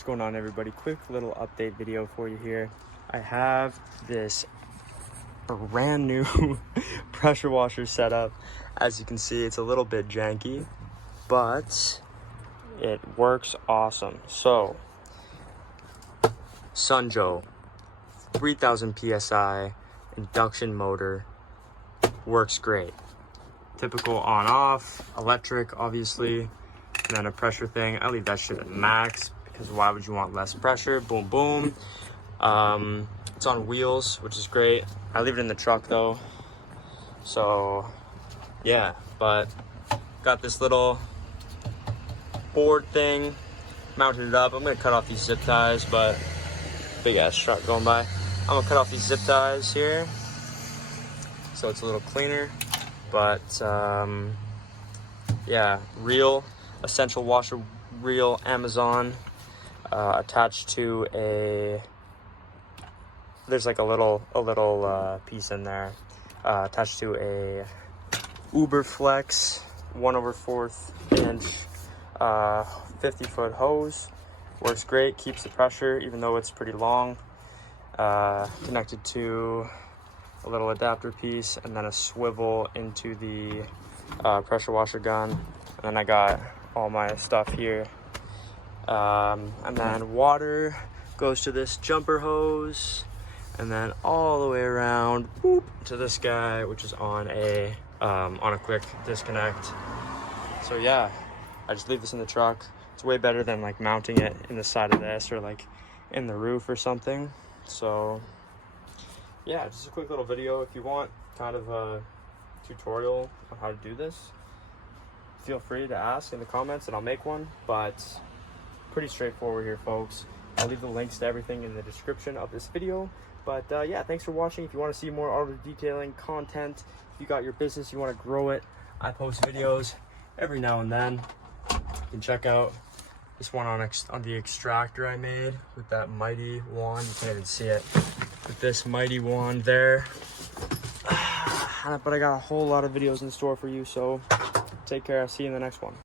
What's going on, everybody? Quick little update video for you here. I have this brand new pressure washer set up. As you can see, it's a little bit janky, but it works awesome. So Sunjo 3000 psi induction motor works great. Typical on off, electric obviously, and then a pressure thing. I leave that shit at max because why would you want less pressure? Boom boom. It's on wheels, which is great. I leave it in the truck though, so yeah. But got this little board thing, mounted it up. I'm gonna cut off these zip ties, but big ass truck going by. I'm gonna cut off these zip ties here so it's a little cleaner. But yeah, reel, essential washer reel, Amazon, attached to a, there's like a little piece in there, attached to a Uber Flex 1/4 inch 50-foot hose. Works great, keeps the pressure even though it's pretty long. Connected to a little adapter piece and then a swivel into the pressure washer gun. And then I got all my stuff here. And then water goes to this jumper hose and then all the way around boop, to this guy, which is on a quick disconnect. So yeah, I just leave this in the truck. It's way better than like mounting it in the side of this or like in the roof or something. So yeah, just a quick little video. If you want kind of a tutorial on how to do this, feel free to ask in the comments and I'll make one. But pretty straightforward here, folks. I'll leave the links to everything in the description of this video. But yeah, thanks for watching. If you want to see more auto detailing content, if you got your business, you want to grow it, I post videos every now and then. You can check out this one on the extractor I made with that mighty wand. You can't even see it with this mighty wand there. But I got a whole lot of videos in store for you, so take care. I'll see you in the next one.